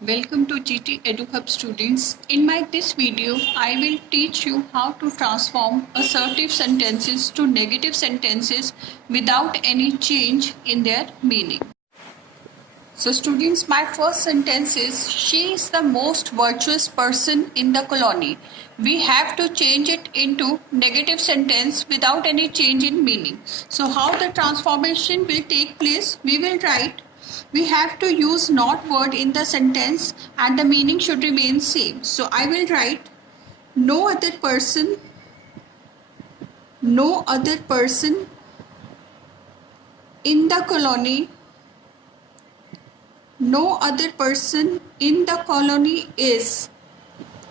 Welcome to GT EduHub students. In this video, I will teach you how to transform assertive sentences to negative sentences without any change in their meaning. So students, my first sentence is, she is the most virtuous person in the colony. We have to change it into negative sentence without any change in meaning. So how the transformation will take place? We will write, we have to use not word in the sentence and the meaning should remain same. So I will write, no other person in the colony, no other person in the colony is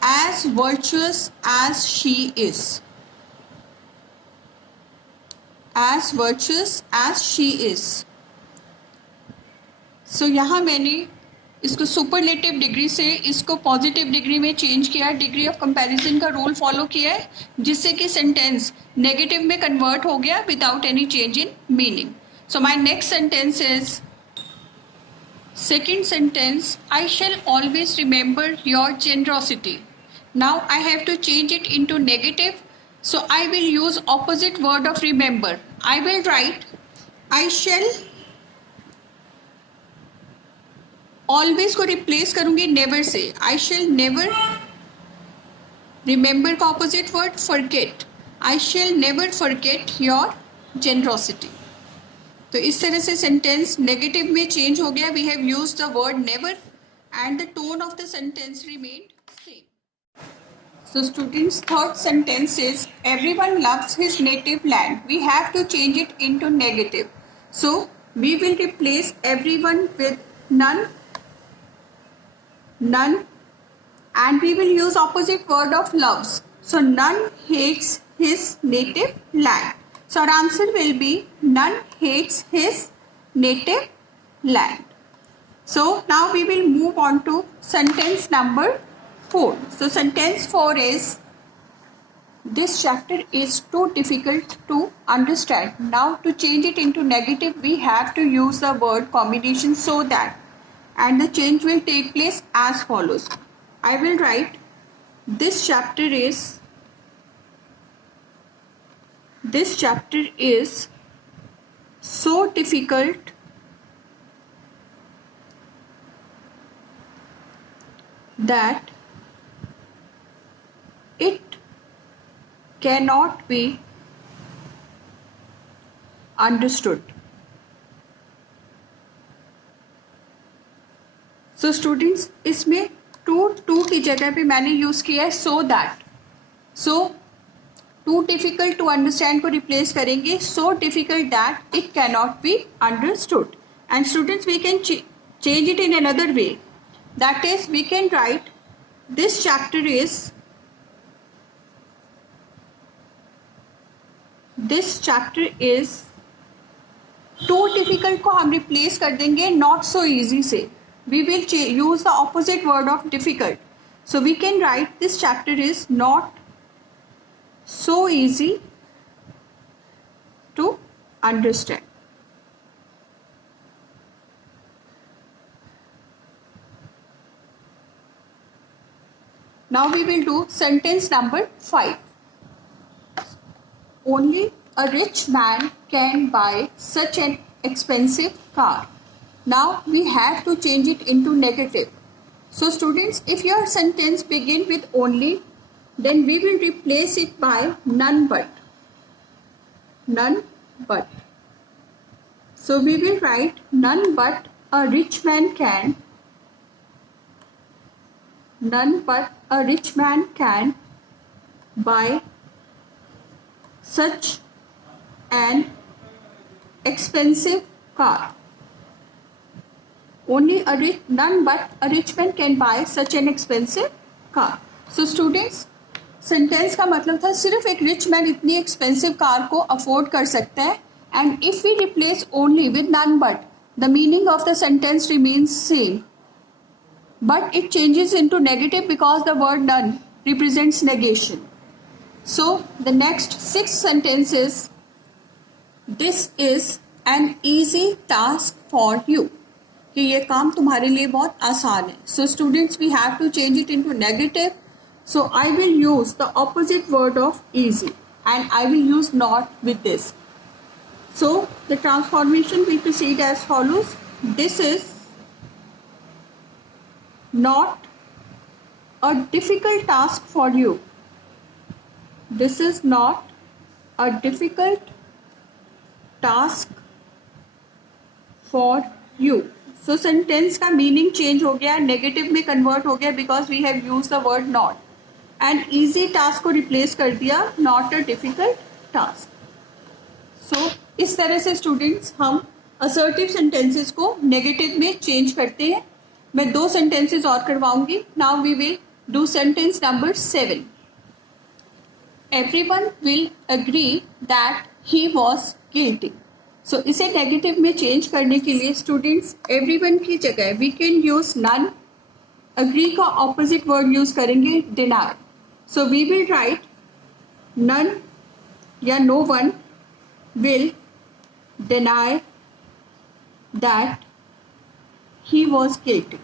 as virtuous as she is. As virtuous as she is. So यहाँ मैंने इसको superlative degree से इसको positive degree में change किया, degree of comparison का rule follow किया है, जिससे कि सेंटेंस नेगेटिव में कन्वर्ट हो गया without any change in meaning. So my next sentence is, second sentence, I shall always remember your generosity. Now I have to change it into negative, so I will use opposite word of remember. I will write, I shall always को replace करूँगी never से. I shall never, remember का opposite word forget. I shall never forget your generosity. तो इस तरह से sentence negative में change हो गया. We have used the word never and the tone of the sentence remained same. So students, third sentence is, everyone loves his native land. We have to change it into negative. So we will replace everyone with none and we will use opposite word of loves. So none hates his native land. So our answer will be, none hates his native land. So now we will move on to sentence number 4. So sentence 4 is, this chapter is too difficult to understand. Now to change it into negative, we have to use the word combination so that, and the change will take place as follows. I will write, this chapter is so difficult that it cannot be understood. So students, इसमें to की जगह पे मैंने use किया है so that. So too difficult to understand को replace करेंगे so difficult that it cannot be understood. And students, we can change it in another way. That is, we can write, this chapter is too difficult को हम replace कर देंगे not so easy से. We will use the opposite word of difficult. So we can write, this chapter is not so easy to understand. Now we will do sentence number 5. Only a rich man can buy such an expensive car. Now we have to change it into negative. So students, if your sentence begin with only, then we will replace it by none but. None but. So we will write, none but a rich man can. None but a rich man can buy such an expensive car. None but a rich man can buy such an expensive car. So students, sentence का मतलब था सिर्फ एक rich man इतनी expensive car को afford कर सकता है. And if we replace only with none but, the meaning of the sentence remains same, but it changes into negative because the word none represents negation. So the next 6th sentence is, this is an easy task for you. कि ये काम तुम्हारे लिए बहुत आसान है. So students, we have to change it into negative. So I will use the opposite word of easy and I will use not with this. So the transformation will proceed as follows. This is not a difficult task for you. This is not a difficult task for you. So sentence का meaning change हो गया, negative में convert हो गया because we have used the word not. And easy task को replace कर दिया not a difficult task. So इस तरह से students हम assertive sentences को negative में change करते हैं. मैं 2 sentences और करवाऊंगी. Now we will do sentence number 7. Everyone will agree that he was guilty. So इसे नेगेटिव में चेंज करने के लिए स्टूडेंट्स एवरीवन की जगह we can use none. Agree का ऑपोजिट वर्ड यूज करेंगे deny. So we will write none या no one will deny that he was guilty.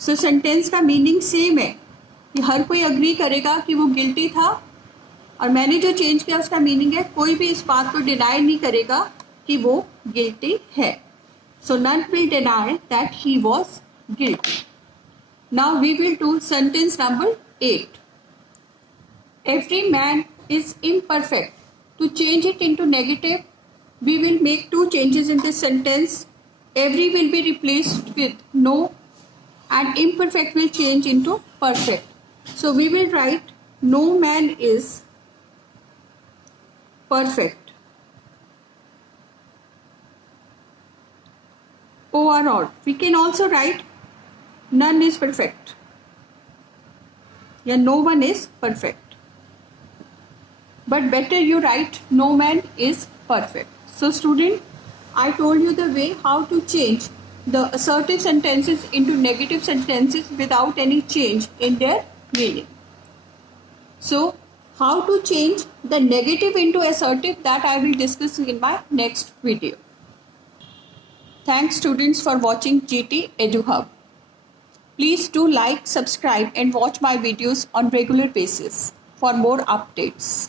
So sentence का मीनिंग सेम है कि हर कोई अग्री करेगा कि वो गिल्टी था, और मैंने जो चेंज किया उसका मीनिंग है कोई भी इस बात को डिनाई नहीं करेगा कि वो गिल्टी है. So none will deny that he was guilty. Now we will do sentence number 8. Every man is imperfect. To change it into negative we will make 2 changes in this sentence. Every will be replaced with no and imperfect will change into perfect. So we will write no man is perfect. Or we can also write none is perfect. Yeah, no one is perfect. But better you write no man is perfect. So student, I told you the way how to change the assertive sentences into negative sentences without any change in their meaning. So how to change the negative into assertive, that I will discuss in my next video. Thanks students for watching GT EduHub. Please do like, subscribe and watch my videos on regular basis for more updates.